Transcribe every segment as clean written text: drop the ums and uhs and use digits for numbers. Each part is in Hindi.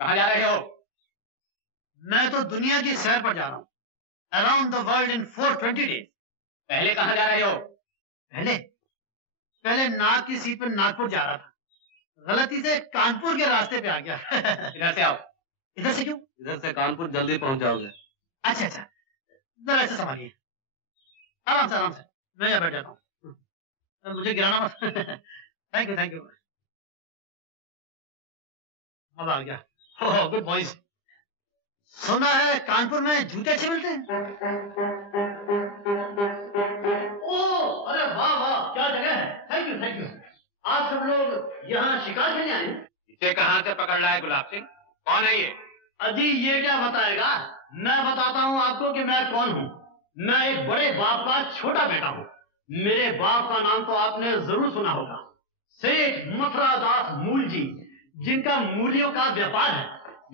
कहाँ जा रहे हो? मैं तो दुनिया की सैर पर जा रहा हूँ। Around the world in 420 days. पहले कहाँ जा रहे हो? पहले नाग की सीट पर नागपुर जा रहा था, गलती से कानपुर के रास्ते पे आ गया। इधर से आओ। इधर से क्यों? इधर से कानपुर जल्दी पहुंच जाओगे। अच्छा, जरा ऐसे संभालिए, आराम से मैं यहाँ बैठ जाता हूँ, मुझे गिराना मत। Thank you. मजा आ गया। Oh good boys. सुना है कानपुर में जूते अच्छे मिलते हैं। ओह अरे वाह क्या जगह है। Thank you. आप सब लोग यहाँ शिकार खेलने आए हैं? इसे कहाँ से पकड़ लाए गुलाब सिंह? कौन है ये? अजी ये क्या बताएगा, मैं बताता हूँ आपको कि मैं कौन हूँ। मैं एक बड़े बाप का छोटा बेटा हूँ। मेरे बाप का नाम तो आपने जरूर सुना होगा, सेठ मथुरादास मूल जी, जिनका मूलियों का व्यापार है।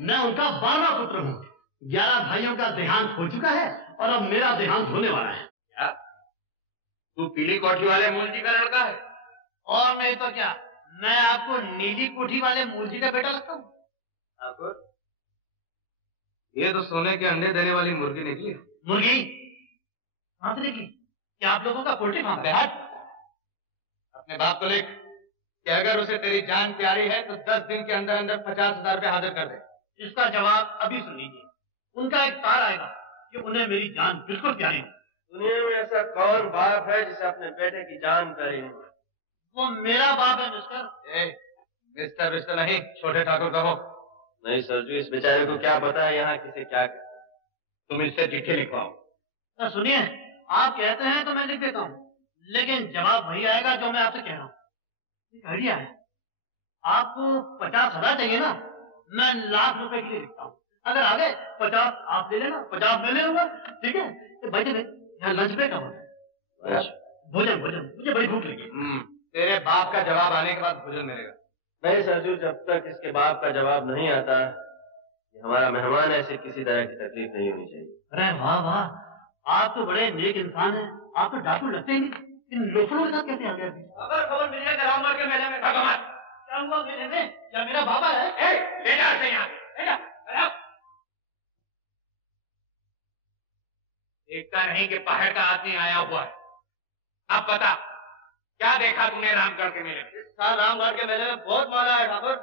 मैं उनका 12वां पुत्र हूँ। 11 भाइयों का देहांत हो चुका है और अब मेरा देहांत होने वाला है। क्या तू पीली कोठी वाले मूल जी का लड़का है? और नहीं तो क्या, मैं आपको नीली कोठी वाले मूल जी का बेटा लगता हूँ। ये तो सोने के अंडे देने वाली मुर्गी निकली। मुर्गी कहाँ से निकली? क्या आप लोगों का पोल्ट्री फार्म है? अपने बाप को लिख कि अगर उसे तेरी जान प्यारी है तो 10 दिन के अंदर अंदर 50,000 रुपए हाजिर कर दे। इसका जवाब अभी सुन लीजिए। उनका एक तार आएगा कि उन्हें मेरी जान बिल्कुल प्यारी है। दुनिया में ऐसा कौन बाप है जिसे अपने बेटे की जान प्यारी नहीं? वो मेरा बाप है मिस्टर। मिस्टर नहीं, छोटे ठाकुर कहो। नहीं सरजू, इस बेचारे को क्या पता है यहाँ किसे क्या कर। तुम इससे चिट्ठी लिखवाओ। तो सुनिए, आप कहते हैं तो मैं लिख देता हूँ, लेकिन जवाब वही आएगा जो मैं आपसे कह रहा हूँ। एक आइडिया है, आपको 50,000 चाहिए ना, मैं लाख रुपए के लिए लिखता हूँ। अगर आगे 50 आप ले लेना, 50 मैं ले लूंगा, ठीक है? तो भाई यहाँ लंच ब्रेक होता है। भोजन मुझे बड़ी भूख लगी। तेरे बाप का जवाब आने के बाद भोजन मिलेगा। नहीं सरजू, जब तक इसके बाप का जवाब नहीं आता, हमारा मेहमान ऐसे किसी तरह की तकलीफ नहीं होनी चाहिए। अरे वाह, आप तो बड़े नेक इंसान हैं। आप तो डाकू लगते ही नहीं। इन लोफड़ों के साथ कैसे आ गए? खबर मिल जाएगा रामगढ़ के मेले में। क्या हुआ मेले में? क्या मेरा बाबा है? ले जा से यहाँ। देखता नहीं कि पहाड़ का आदमी आया हुआ है। अब बता, क्या देखा तूने रामगढ़ के मेले में? इस साल रामगढ़ के मेले में बहुत माला है ठाकुर।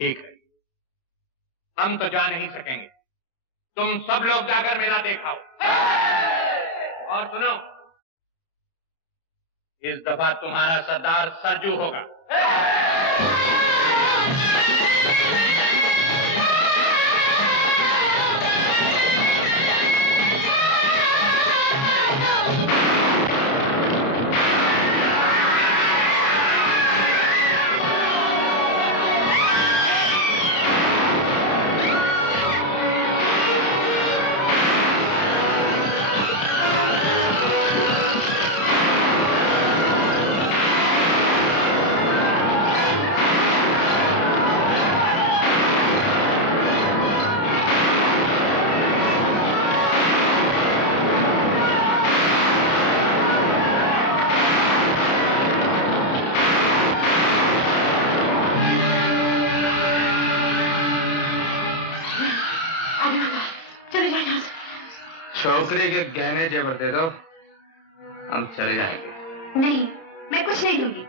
ठीक है, हम तो जा नहीं सकेंगे, तुम सब लोग जाकर मेला देखाओ। और सुनो, इस दफा तुम्हारा सरदार सरजू होगा। छोकरी के गहने जेवर दे दो, हम चले जाएंगे। नहीं, मैं कुछ नहीं दूंगी।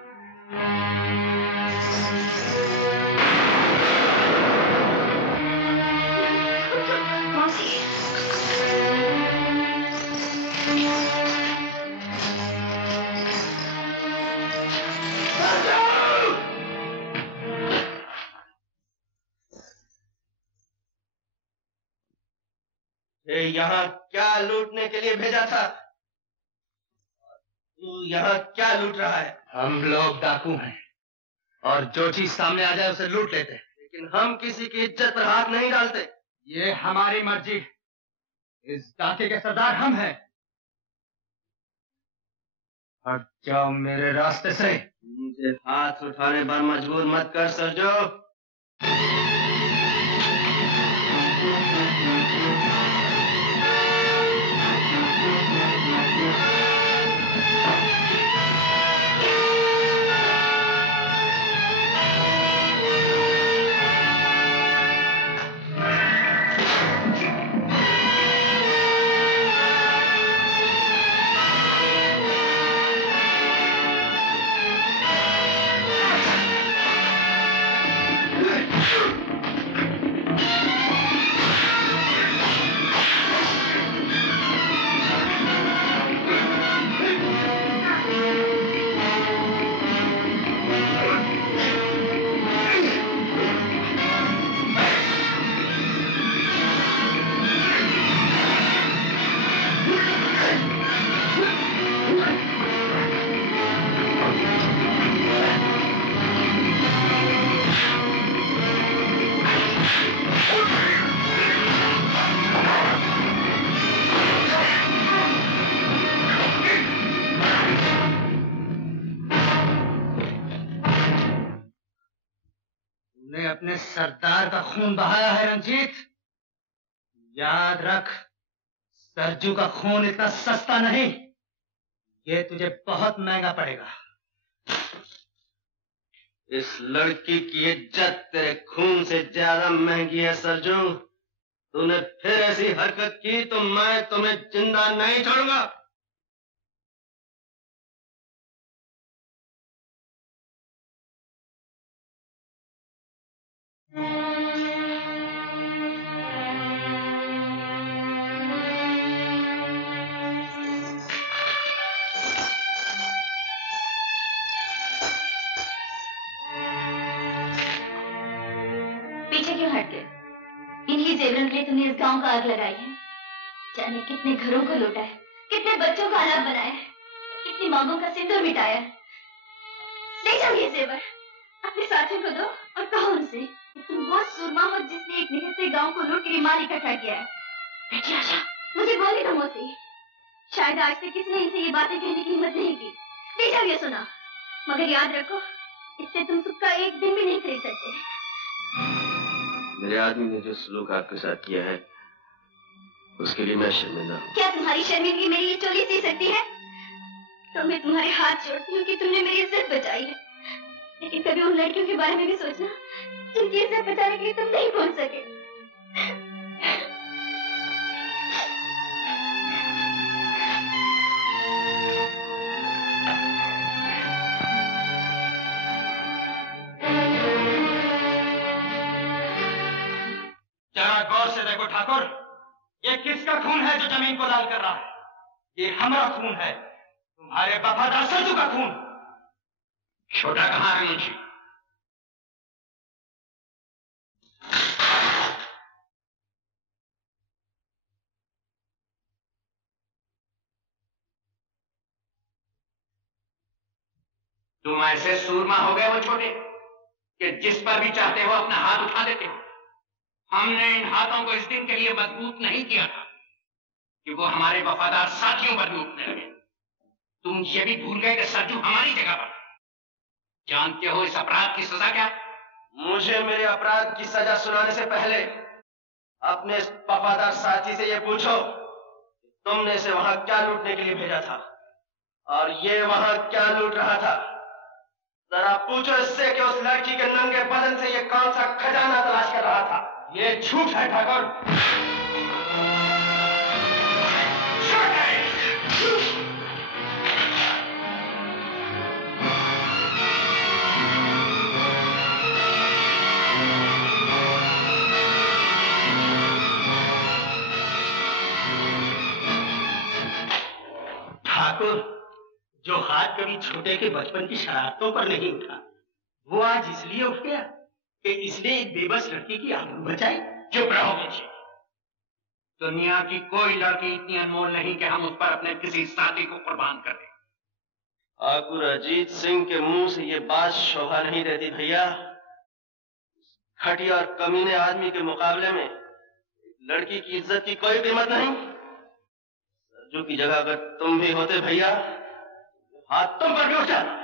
मौसी, यहाँ क्या लूटने के लिए भेजा था? तू यहाँ क्या लूट रहा है? हम लोग डाकू हैं और जो चीज सामने आ जाए उसे लूट लेते हैं, लेकिन हम किसी की इज्जत पर हाथ नहीं डालते। ये हमारी मर्जी। इस डाके के सरदार हम हैं। हट जाओ मेरे रास्ते से। मुझे हाथ उठाने पर मजबूर मत कर सरजो। तुमने अपने सरदार का खून बहाया है रंजीत। याद रख, सरजू का खून इतना सस्ता नहीं, ये तुझे बहुत महंगा पड़ेगा। इस लड़की की इज्जत तेरे खून से ज्यादा महंगी है सरजू। तूने फिर ऐसी हरकत की तो मैं तुम्हें जिंदा नहीं छोड़ूंगा। पीछे क्यों हट गए? इन्हीं जेवरों के लिए तुमने इस गांव का आग लगाई है। जाने कितने घरों को लूटा है, कितने बच्चों का अनाथ बनाया है, कितनी मांगों का सिंदूर मिटाया है। ले जाओ ये जेवर, अपने साथियों को दो और कहो उनसे कि तुम बहुत सूरमा हो जिसने एक निहत्थे गांव को लूट कर माल इकट्ठा किया है। बेटी आशा, मुझे बोलने दो मुझसे। शायद आज तक किसी ने इनसे ये बातें कहने की हिम्मत नहीं की। ले जाओ ये सुना, मगर याद रखो, इससे तुम सुख का एक दिन भी नहीं खरीद सकते। मेरे आदमी ने जो सलूक आपके साथ किया है, उसके लिए मैं शर्मिंदा हूँ। क्या तुम्हारी शर्मिंदगी मेरी ये चोली सी सकती है? तो मैं तुम्हारे हाथ जोड़ती हूँ कि तुमने मेरी इज्जत बचाई है, लेकिन कभी उन लड़कियों के बारे में भी सोचना जिनकी इज्जत बचाने के लिए तुम नहीं पहुंच सके। जरा गौर से देखो ठाकुर, ये किसका खून है जो जमीन को लाल कर रहा है? ये हमारा खून है, तुम्हारे वफादार सरजू का खून। छोटा कहां है मुंशी? तुम ऐसे सूरमा हो गए वो छोटे कि जिस पर भी चाहते हो अपना हाथ उठा देते हो। हमने इन हाथों को इस दिन के लिए मजबूत नहीं किया था कि वो हमारे वफादार साथियों पर भी उठने लगे। तुम ये भी भूल गए कि सरजू हमारी जगह पर। जानते हो इस अपराध की सजा क्या? मुझे मेरे अपराध की सजा सुनाने से पहले अपने इस वफादार साथी से ये पूछो, तुमने इसे वहां क्या लूटने के लिए भेजा था और ये वहां क्या लूट रहा था। जरा पूछो इससे कि उस लड़की के नंगे बदन से ये कौन सा खजाना तलाश कर रहा था। ये झूठ है ठाकुर, झूठ है। ठाकुर, जो हाथ कभी छोटे के बचपन की शरारतों पर नहीं उठा, वो आज इसलिए उठ गया कि इसने एक बेबस लड़की की आबरू बचाई। चुप रहो मुंशी। दुनिया की कोई लड़की इतनी अनमोल नहीं कि हम उस पर अपने किसी साथी को कुर्बान कर दें। ठाकुर अजीत सिंह के मुंह से ये बात शोभा नहीं देती भैया। घटिया और कमीने आदमी के मुकाबले में लड़की की इज्जत की कोई कीमत नहीं। सरजू की जगह अगर तुम भी होते भैया, हाथ तुम पर भी उठ जाता।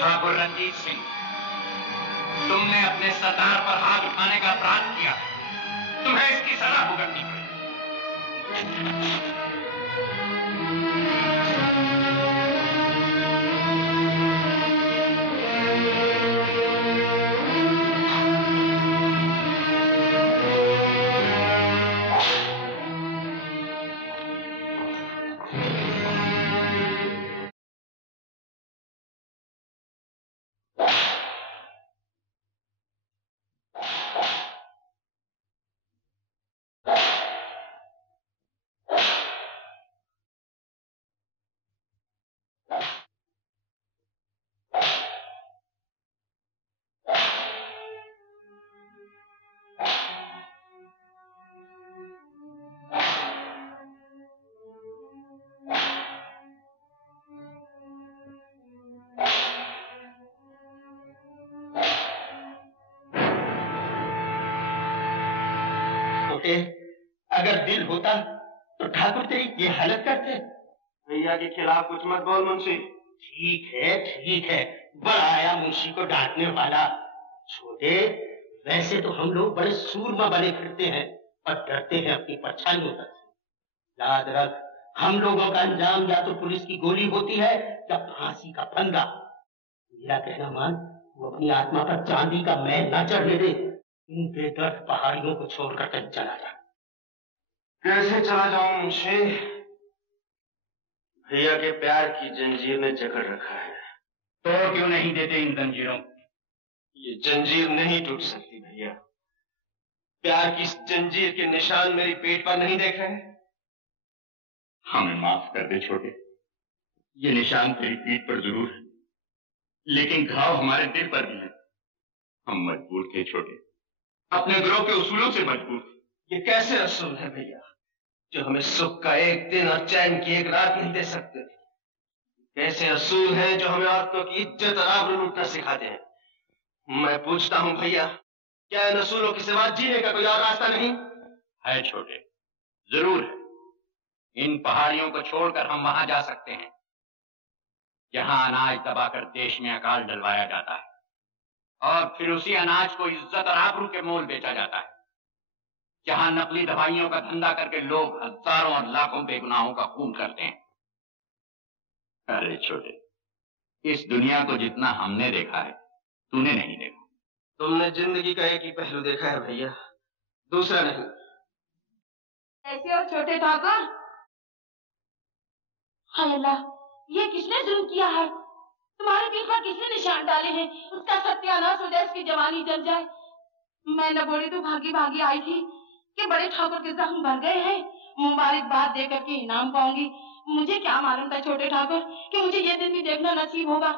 ठाकुर रंजीत सिंह, तुमने अपने सरदार पर हाथ उठाने का अपराध किया, तुम्हें इसकी सजा भुगतनी पड़ेगी। छोटे, अगर दिल होता तो ठाकुर तेरी ये हालत करते। भैया के खिलाफ कुछ मत बोल मुंशी। ठीक है, बड़ा आया मुंशी को डांटने वाला। छोटे, वैसे तो हम लोग बड़े सूरमा बने फिरते हैं और डरते हैं अपनी परछाइयों तक से। याद रख, हम लोगों का अंजाम या तो पुलिस की गोली होती है या फांसी का फंदा। मेरा कहना मान, वो अपनी आत्मा पर चांदी का मैल ना चढ़ने दे। इन बेदर्द पहाड़ियों को छोड़कर कहीं चला जा। कैसे चला जाऊं मुंशी? भैया के प्यार की जंजीर ने जकड़ रखा है। तो क्यों नहीं देते इन जंजीरों? ये जंजीर नहीं टूट सकती भैया। प्यार की इस जंजीर के निशान मेरी पेट पर नहीं देख रहे? हमें माफ कर दे छोटे, ये निशान तेरी पीठ पर जरूर है, लेकिन घाव हमारे दिल पर भी है। हम मजबूर थे छोटे, अपने गिरोह के उसूलों से मजबूर थे। ये कैसे असूल है भैया, जो हमें सुख का एक दिन और चैन की एक रात नहीं दे सकते? कैसे असूल हैं जो हमें औरतों की इज्जत और आबरू लूटना सिखाते हैं? मैं पूछता हूं भैया, क्या इन असूलों के सिवा जीने का कोई और रास्ता नहीं है? छोटे, जरूर है। इन पहाड़ियों को छोड़कर हम वहां जा सकते हैं जहां अनाज दबाकर देश में अकाल डलवाया जाता है और फिर उसी अनाज को इज्जत और आबरू के मोल बेचा जाता है, जहां नकली दवाइयों का धंधा करके लोग हजारों और लाखों बेगुनाहों का खून करते हैं। अरे छोटे, इस दुनिया को जितना हमने देखा है तूने नहीं देखा। तुमने जिंदगी का एक ही पहलू देखा है भैया, दूसरा नहीं। ऐसे और छोटे ठाकुर, हाय अल्लाह, ये किसने जुल्म किया है? तुम्हारे दिल पर किसने निशान डाले हैं? उसका सत्यानाश हो जाए, उसकी जवानी जल जाए। मैं लगोड़ी तो भागी भागी आई थी कि बड़े ठाकुर के जख्म भर गए हैं, मुबारकबाद दे करके इनाम पाऊंगी। मुझे क्या मालूम था छोटे ठाकुर कि मुझे ये दिन भी देखना नसीब होगा।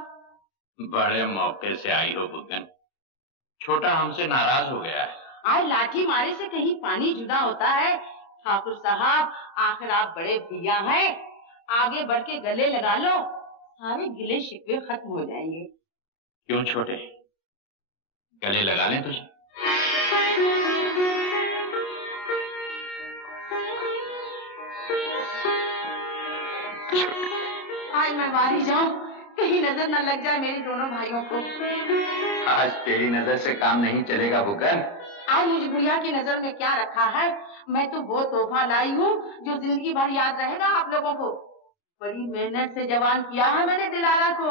बड़े मौके से आई हो बुगन। छोटा हमसे नाराज हो गया है। आज लाठी मारे से कहीं पानी जुदा होता है? ठाकुर साहब, आखिर आप बड़े भैया हैं, आगे बढ़ के गले लगा लो, सारे गिले शिकवे खत्म हो जाएंगे। क्यों छोटे, गले लगा लें तुझे? आज मैं बाहर जाऊं, कहीं नजर न लग जाए मेरे दोनों भाइयों को। आज तेरी नजर से काम नहीं चलेगा बुगन। आज मुझे भैया की नजर में क्या रखा है? मैं तो वो तोहफा लाई हूँ जो जिंदगी भर याद रहेगा आप लोगों को। बड़ी मेहनत से जवान किया है मैंने दिलारा को।